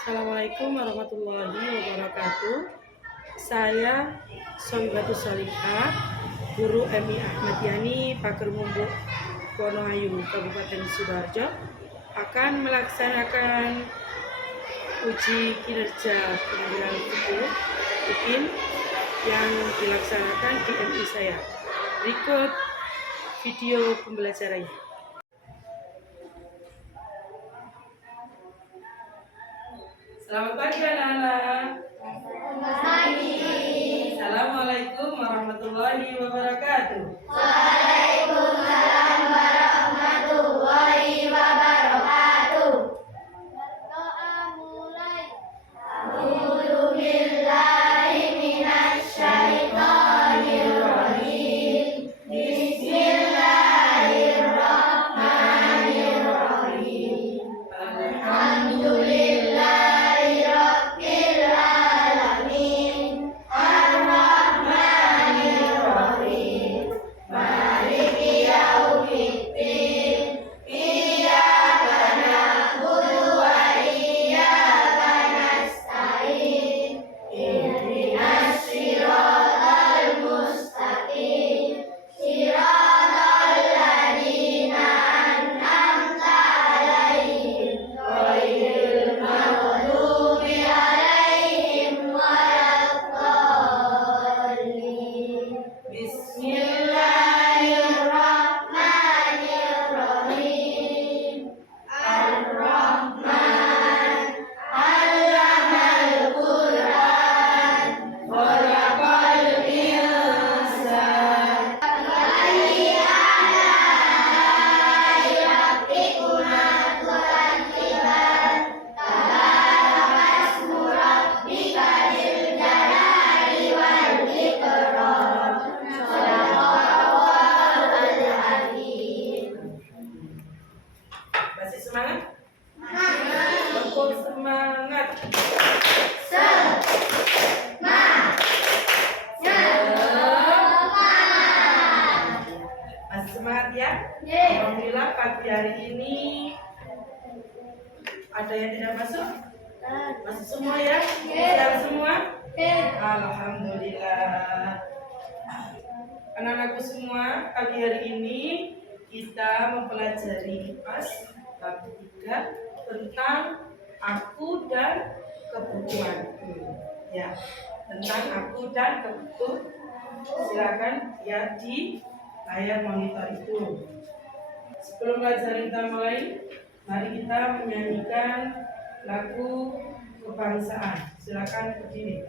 Assalamualaikum warahmatullahi wabarakatuh. Saya Sohibatu Salihah, guru MI Ahmad Yani, Pager Mumbuk, Wonoayu, Kabupaten Sidoarjo, akan melaksanakan uji kinerja pengadilan UPIN yang dilaksanakan di MI saya. Berikut video pembelajarannya. Selamat pagi anak-anak. Selamat pagi. Assalamualaikum warahmatullahi wabarakatuh. Waalaikumsalam warahmatullahi wabarakatuh. Berdoa mulai. A'udzu billahi minasy syaithanir rajim. Bismillahirrahmanirrahim. Alhamdulillah. Masih semangat? Betul semangat. Masih semangat ya? Alhamdulillah pagi hari ini ada yang tidak masuk? Masuk semua ya? Siap semua? Alhamdulillah. Anak-anakku semua, pagi hari ini kita mempelajari IPAS bab 3 tentang aku dan kebutuhan. Ya, tentang aku dan kebutuhan. Silakan lihat di layar monitor itu. Sebelum pelajaran kita mulai, mari kita menyanyikan lagu kebangsaan. Silakan berdiri.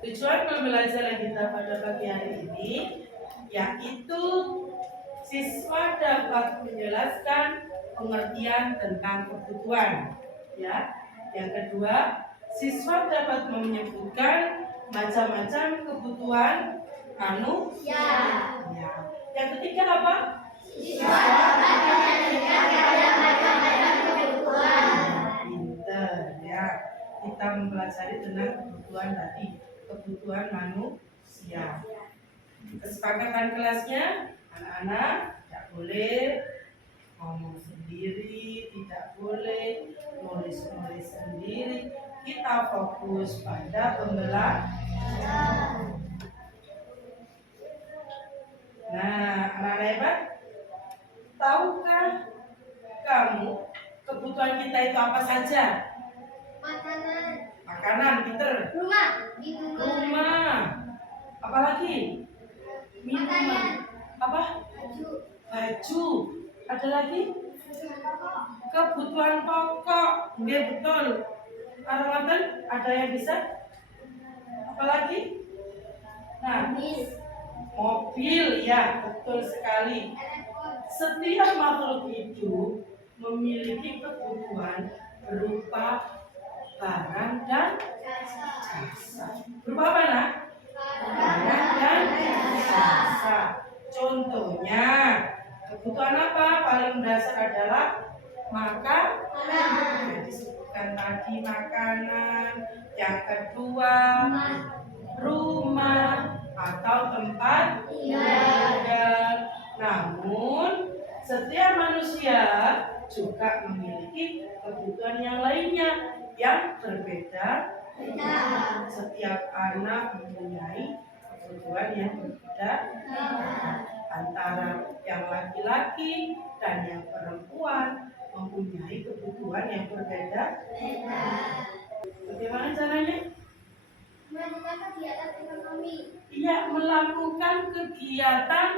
Tujuan pembelajaran kita pada pagi hari ini yaitu siswa dapat menjelaskan pengertian tentang kebutuhan. Ya. Yang kedua, siswa dapat menyebutkan macam-macam kebutuhan manusia. Ya. Yang ketiga apa? Siswa dapat menyebutkan macam-macam kebutuhan. Pinter ya. Kita mempelajari tentang kebutuhan tadi, kebutuhan manusia. Kesepakatan kelasnya, anak-anak tidak boleh ngomong sendiri, tidak boleh nulis-nulis sendiri. Kita fokus pada pembelajaran. Nah, anak-anak hebat, tahukah kamu kebutuhan kita itu apa saja? Makanan, pinter. Rumah. Apalagi? Minuman. Apa? Baju. Ada lagi? Kebutuhan pokok. Dia betul. Arwatan, ada yang bisa? Apalagi? Nah, mobil, ya, betul sekali. Setiap makhluk hidup memiliki kebutuhan berupa barang dan jasa. Berupa apa, Nak? Barang dan jasa. Contohnya, kebutuhan apa paling mendasar adalah makan. Jadi disebutkan tadi makanan. Yang kedua, rumah atau tempat tinggal. Namun setiap manusia juga memiliki kebutuhan yang lainnya yang berbeda. Setiap anak mempunyai kebutuhan yang berbeda. Antara yang laki-laki dan yang perempuan mempunyai kebutuhan yang berbeda. Bagaimana caranya? Iya, melakukan kegiatan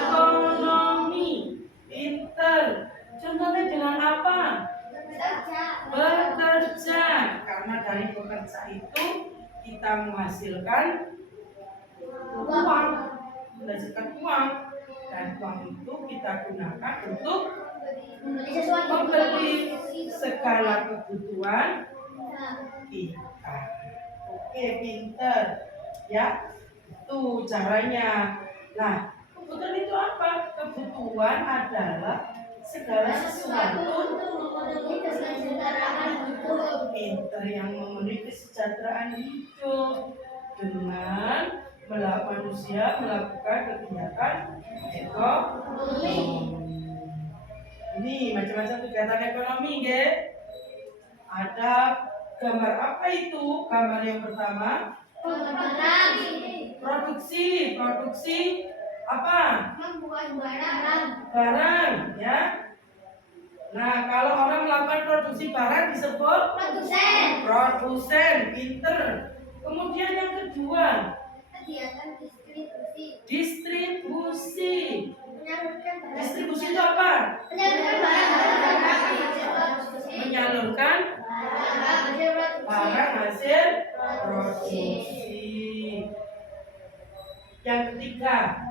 ekonomi. Pinter. Contohnya dengan apa? Bekerja. Karena dari bekerja itu kita menghasilkan uang. Menghasilkan uang. Dan uang itu kita gunakan untuk membeli segala kebutuhan kita. Oke, pinter. Ya, itu caranya. Nah, kebutuhan itu apa? Kebutuhan adalah segala sesuatu pinter yang memenuhi kesejahteraan hidup dengan manusia melakukan kegiatan ekonomi. Ini macam-macam kegiatan ekonomi, ya. Ada gambar apa itu? Gambar yang pertama, produksi apa? Membuat Barang, ya. Nah, kalau orang melakukan produksi barang disebut produsen, pinter. Kemudian yang kedua, kegiatan distribusi. Distribusi itu apa? Menyalurkan barang hasil produksi. Yang ketiga,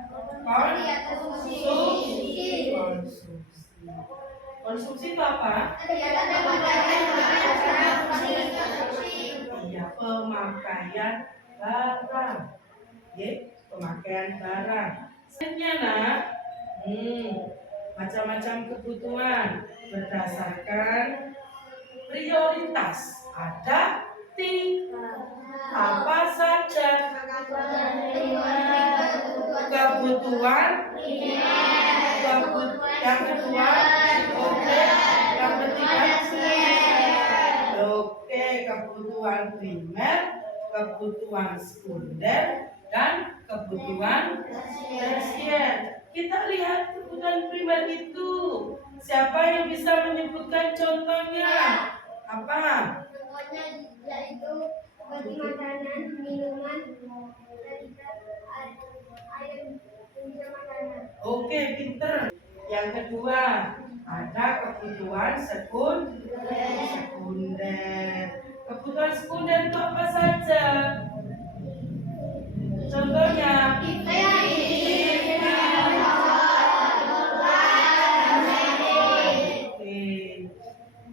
konsumsi itu apa? Iya, pemakaian barang. Ya, pemakaian barang. Selanjutnya, Nak, macam-macam kebutuhan berdasarkan prioritas. Ada apa saja kebutuan. Yang kedua, oke. Yang ketiga, oke, kebutuhan primer, kebutuhan sekunder, dan kebutuhan tersier. Kita lihat kebutuhan primer itu. Siapa yang bisa menyebutkan contohnya? Apa? Contohnya yaitu bagi makanan, minuman, air, hingga makanan. Oke, pinter. Yang kedua, ada kebutuhan sekunder. Kebutuhan sekunder itu apa saja? Contohnya,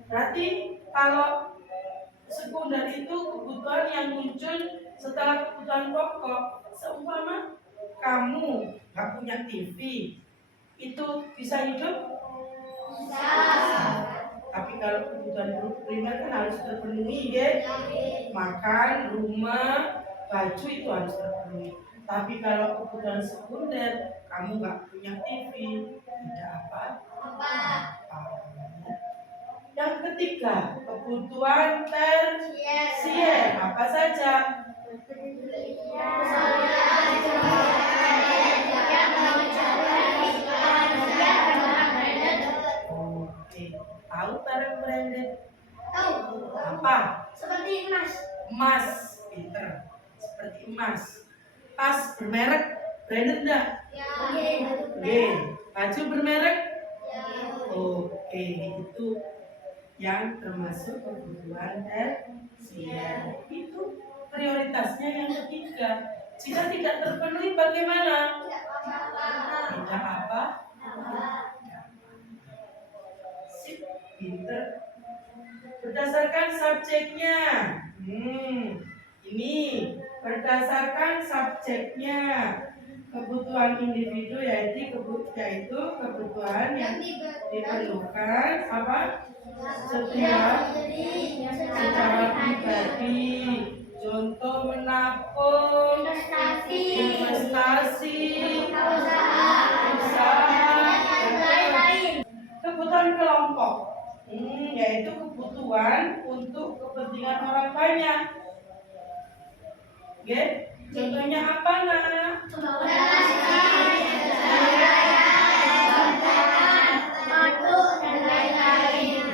berarti kalau sekunder itu kebutuhan yang muncul setelah kebutuhan pokok. Seumpama kamu nggak punya TV, itu bisa hidup? Bisa. Tapi kalau kebutuhan primer kan harus terpenuhi, ya. Makan, rumah, baju itu harus terpenuhi. Tapi kalau kebutuhan sekunder, kamu nggak punya TV, tidak apa-apa. Yang ketiga, kebutuhan tersier apa saja? Apa? Seperti emas. Emas. Pinter. Seperti emas. Tas bermerek, branded enggak? Ya. G. Baju bermerek? Ya. Oke, itu yang termasuk kebutuhan tersier. Itu prioritasnya yang ketiga. Jika tidak terpenuhi bagaimana? Tidak apa-apa. Tidak apa? Sip, pinter. Berdasarkan subjeknya. Ini berdasarkan subjeknya. Kebutuhan individu yaitu kebutuhan yang diperlukan apa? Setiap secara pribadi. Contoh menabung, investasi, usaha, kebutuhan kelompok, yaitu kebutuhan untuk kepentingan orang banyak. Oke, contohnya apa nak?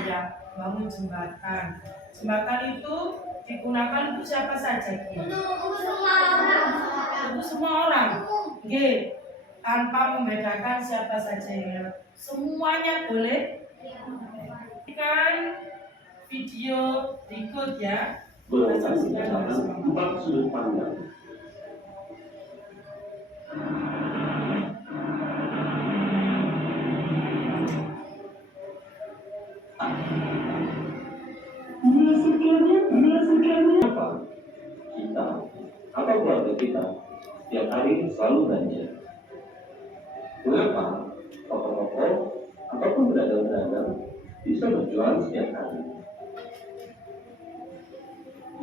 Ya, bangun jembatan. Jembatan itu digunakan untuk siapa saja? Untuk semua orang. Oke, tanpa membedakan siapa saja yang semuanya boleh. Kan video berikut ya. Berdasarkan berdasarkan 4 sudut pandang. Apa? Kita atau keluarga kita setiap hari selalu belanja. Mengapa toko-toko ataupun pedagang-pedagang bisa berjualan setiap hari?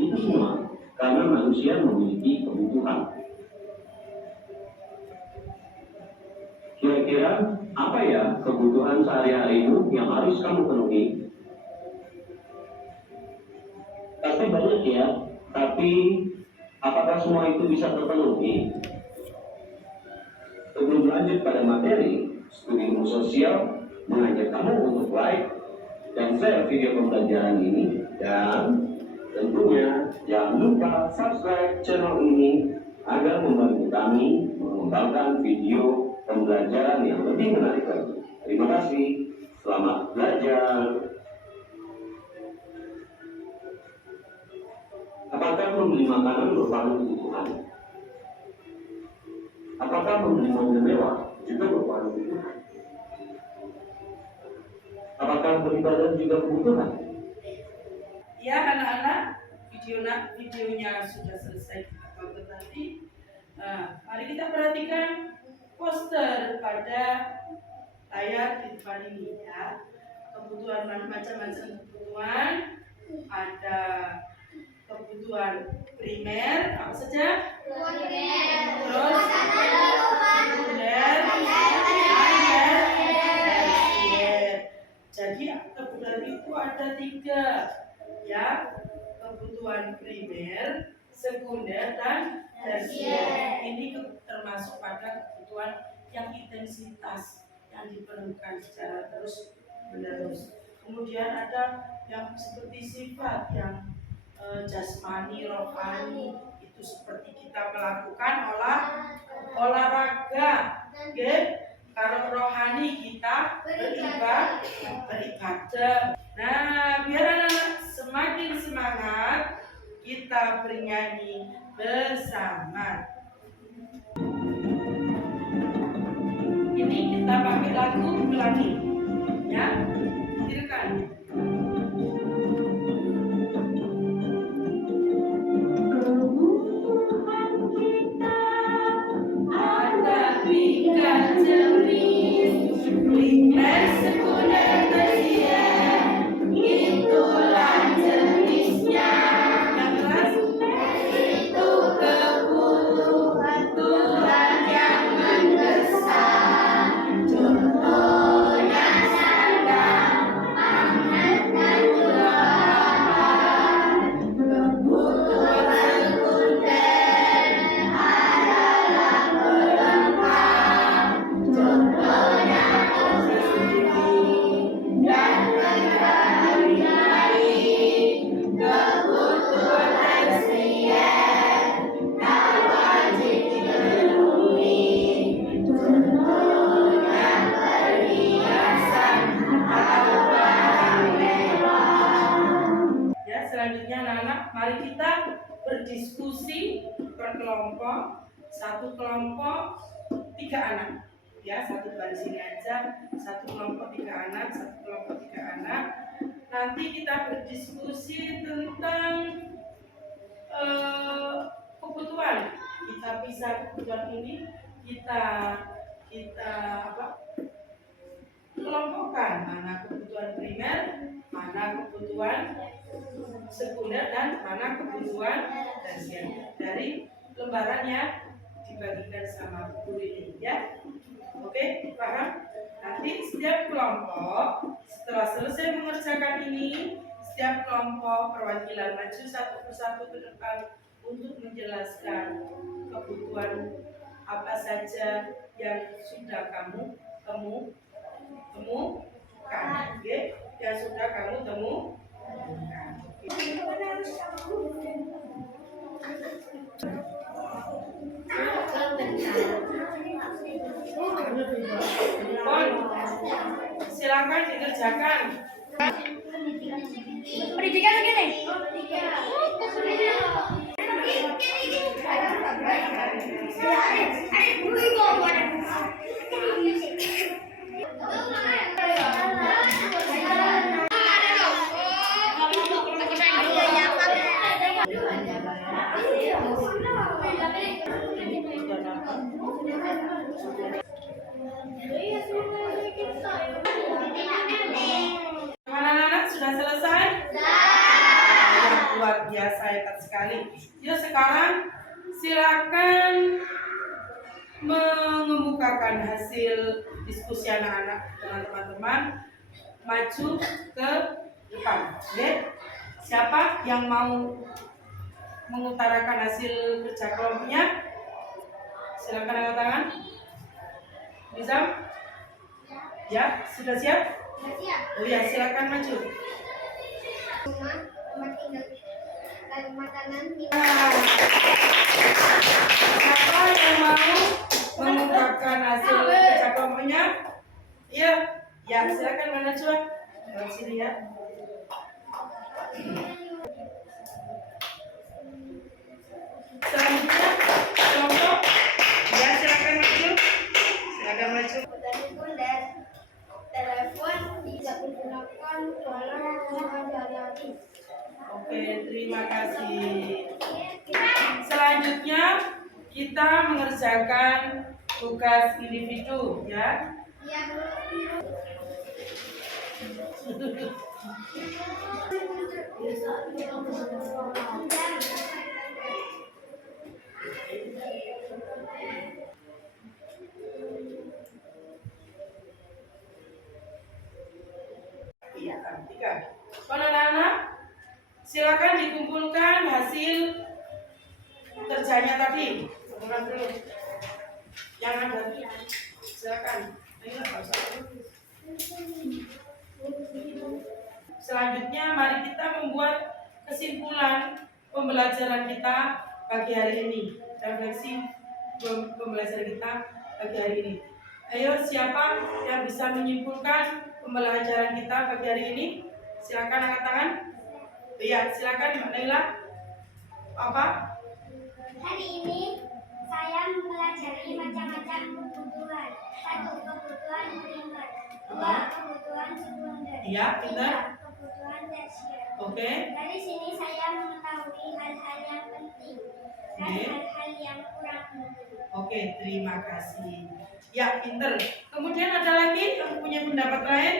Itu semua karena manusia memiliki kebutuhan. Kira-kira apa ya kebutuhan sehari-harimu yang harus kamu penuhi? Pasti banyak ya, tapi apakah semua itu bisa terpenuhi? Sebelum lanjut pada materi, studi ilmu sosial mengajak kamu untuk like dan share video pembelajaran ini, dan tentunya jangan lupa subscribe channel ini agar membantu kami mengembangkan video pembelajaran yang lebih menarik lagi. Terima kasih, selamat belajar. Apakah membeli makanan merupakan kebutuhan? Apakah membeli mobil mewah juga merupakan kebutuhan? Apakah beribadah juga kebutuhan? Ya anak-anak, videonya sudah selesai kita tonton tadi. Mari kita perhatikan poster pada layar di depan ini ya. Kebutuhan macam-macam kebutuhan. Ada kebutuhan primer apa saja? Terus sekunder, tersier. Jadi kebutuhan itu ada 3 ya, kebutuhan primer, sekunder, dan tersier. Ini termasuk pada kebutuhan yang intensitas yang diperlukan secara terus menerus. Kemudian ada yang seperti sifat yang jasmani, rohani, itu seperti kita melakukan olahraga. Oke? Kalau rohani kita beribadah. Nah, biar anak-anak semakin semangat, kita bernyanyi bersama. Ini kita pakai lagu ulangi, ya. Silakan. Primer, sekunder, tersier, itulah jenisnya. Yang kelas itu kebutuhan yang mendesak. Contohnya sandang, selanjutnya anak-anak, mari kita berdiskusi per kelompok. Satu kelompok 3 anak. Ya, satu baris ini aja. Satu kelompok 3 anak, satu kelompok 3 anak. Nanti kita berdiskusi tentang kebutuhan. Kita pisah kebutuhan ini, kita kelompokkan mana kebutuhan primer, mana kebutuhan sekunder, dan mana kebutuhan tersier. Dari lembarannya dibagikan sama guru ini, ya. Oke, paham? Nanti setiap kelompok setelah selesai mengerjakan ini, setiap kelompok perwakilan maju satu persatu ke depan untuk menjelaskan kebutuhan apa saja yang sudah kamu temukan, yang sudah kamu temukan. Silakan dikerjakan. Pendidikan begini. Anak-anak sudah selesai? Luar biasa, hebat sekali. Yuk sekarang silakan mengemukakan hasil diskusi anak-anak dengan teman-teman. Maju ke depan. Oke? Siapa yang mau mengutarakan hasil kerja kelompoknya? Silakan angkat tangan. Bisa? Ya, sudah siap? Oh ya, silakan maju. Rumah tinggal makanan Siapa yang mau mengungkapkan hasil kerja kelompoknya? Iya, ya silakan mana coba. Di sini ya. Selanjutnya kelompok. Ya silakan maju. Silakan maju. sekunder. Telepon bisa digunakan dalam sehari-hari. Oke, terima kasih. Selanjutnya kita mengerjakan tugas individu, ya. Ya, Iya, tiga. Anak-anak, silakan dikumpulkan hasil kerjanya tadi. Sebentar dulu. Yang ada, silakan. Ayo, Pak. Selanjutnya, mari kita membuat kesimpulan pembelajaran kita pagi hari ini. Refleksi pembelajaran kita pagi hari ini. Ayo, siapa yang bisa menyimpulkan pembelajaran kita pagi hari ini? Silakan angkat tangan. Iya, silakan Mbak Naila. Apa? hari ini saya mempelajari macam-macam kebutuhan. 1. Kebutuhan primer. 2. Kebutuhan sekunder. Iya, pintar. 3. Kebutuhan tersier. Oke. Dari sini saya mengetahui hal-hal yang penting dan Oke. hal-hal yang kurang penting. Oke, terima kasih. Ya, pinter. Kemudian ada lagi yang punya pendapat lain?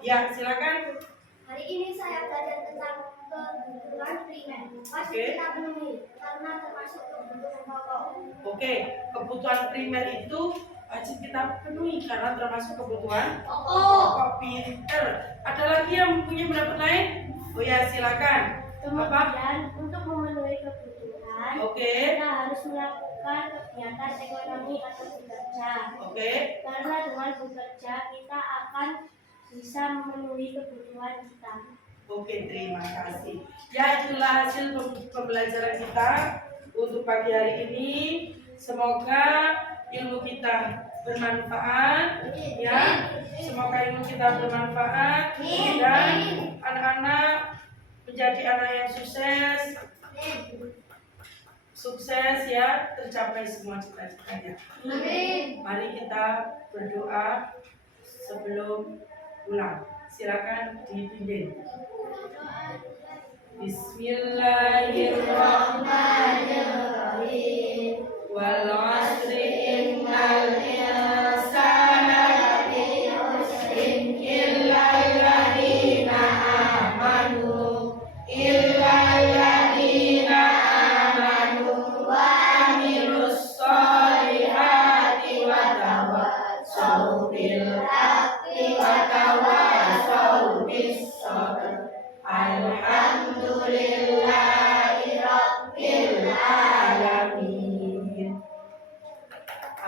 Ya, silakan. Hari ini saya belajar tentang kebutuhan primer. Wajib Oke. kita penuhi karena termasuk kebutuhan pokok. Oke, kebutuhan primer itu wajib kita penuhi karena termasuk kebutuhan pokok. Pinter. Ada lagi yang punya pendapat lain? Oh ya, silakan. Kemudian untuk memenuhi kebutuhan, Oke. kita harus melakukan kegiatan ekonomi atau bekerja. Oke. Karena dengan bekerja kita akan bisa memenuhi kebutuhan kita. Oke, terima kasih. Ya, itulah hasil pembelajaran kita untuk pagi hari ini. Semoga ilmu kita bermanfaat, ya. Semoga ilmu kita bermanfaat dan anak-anak menjadi anak yang sukses. Sukses ya, tercapai semua cita-citanya. Amin. Mari kita berdoa sebelum pulang. Silakan dipimpin. Bismillahirrahmanirrahim. Wal 'asri innal insana lafi khusrin illal ladzina amanu wa amilus solihati wa tawassaw bil haqqi wa tawassaw bis sabr. Alhamdulillahi rabbil alamin.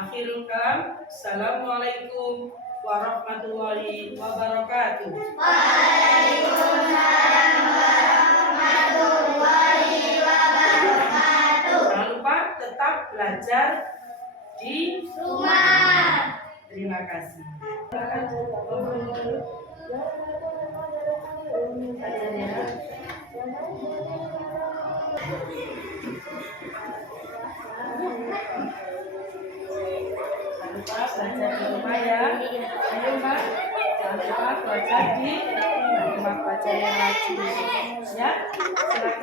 Akhirul kalam. Assalamualaikum warahmatullahi wabarakatuh. Waalaikumsalam warahmatullahi wabarakatuh. Jangan lupa tetap belajar di Rumah. Terima kasih. Jangan lupa belajar di rumah ya. Ayo Mbak, jangan lupa belajar di rumah belajar yang rajin. Ya, silakan.